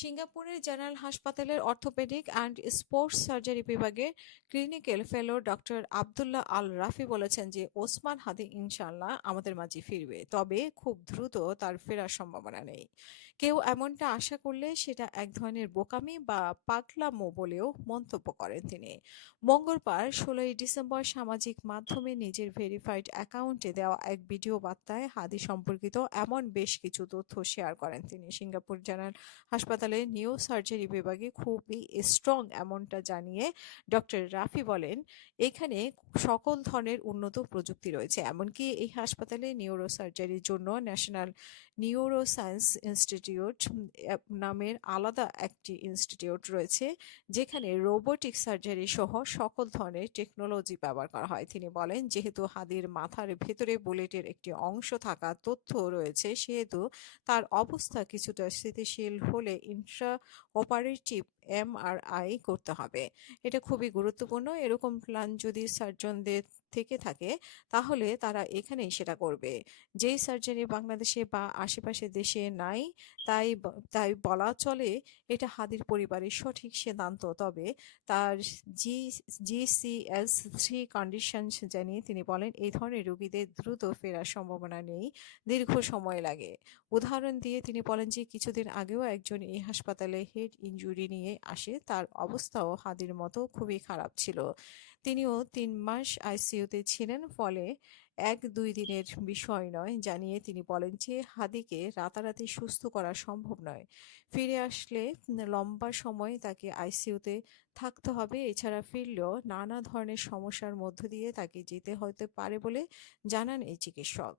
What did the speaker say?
সিঙ্গাপুরের জেনারেল হাসপাতালের orthopaedic and sports surgery বিভাগের ক্লিনিক্যাল ফেলো ডক্টর আবদুল্লাহ আল রাফি বলেছেন যে ওসমান হাদি ইনশাআল্লাহ আমাদের মাঝে ফিরবে, তবে খুব দ্রুত তার ফেরার সম্ভাবনা নেই। কেউ এমনটা আশা করলে সেটা এক ধরনের বোকামি বা পাগলামো বলেও মন্তব্য করেন তিনি। মঙ্গলবার ১৬ই ডিসেম্বর সামাজিক মাধ্যমে নিজের ভেরিফাইড অ্যাকাউন্টে দেওয়া এক ভিডিও বার্তায় হাদি সম্পর্কিত এমন বেশ কিছু তথ্য শেয়ার করেন তিনি। সিঙ্গাপুর জেনারেল হাসপাতালের নিউরো সার্জারি বিভাগে খুবই স্ট্রং এমনটা জানিয়ে ডক্টর রাফি বলেন, এখানে সকল ধরনের উন্নত প্রযুক্তি রয়েছে। এমনকি এই হাসপাতালে নিউরো সার্জারির জন্য ন্যাশনাল নিউরোসায়েন্স ইনস্টিটিউট নামের আলাদা একটি ইনস্টিটিউট রয়েছে, যেখানে রোবোটিক সার্জারি সহ সকল ধরনের টেকনোলজি ব্যবহার করা হয়। তিনি বলেন, যেহেতু হাদির মাথার ভেতরে বুলেটের একটি অংশ থাকা তথ্য রয়েছে, সেহেতু তার অবস্থা কিছুটা স্থিতিশীল হলে ইন্ট্রা অপারেটিভ এমআরআই করতে হবে। এটা খুবই গুরুত্বপূর্ণ। এরকম প্ল্যান যদি সার্জনদের থেকে থাকে তাহলে তারা এখানেই সেটা করবে। যেই সার্জারি বাংলাদেশে বা আশেপাশের দেশে নাই, তাই বলা চলে এটা হাদির পরিবারের সঠিক সিদ্ধান্ত। তবে তার GCS3 কন্ডিশন জানিয়ে তিনি বলেন, এই ধরনের রোগীদের দ্রুত ফেরার সম্ভাবনা নেই, দীর্ঘ সময় লাগে। উদাহরণ দিয়ে তিনি বলেন যে কিছুদিন আগেও একজন এই হাসপাতালে হেড ইনজুরি নিয়ে আসে, তার অবস্থাও হাদির মতো খুবই খারাপ ছিল। তিনিও ৩ মাস আইসিইউতে ছিলেন, ফলে ১-২ দিনের বিষয় নয় জানিয়ে তিনি বলেন যে হাদিকে রাতারাতি সুস্থ করা সম্ভব নয়। ফিরে আসলে লম্বা সময় তাকে আইসিইউতে থাকতে হবে। এছাড়া ফিরলেও নানা ধরনের সমস্যার মধ্য দিয়ে তাকে যেতে হতে পারে বলে জানান এই চিকিৎসক।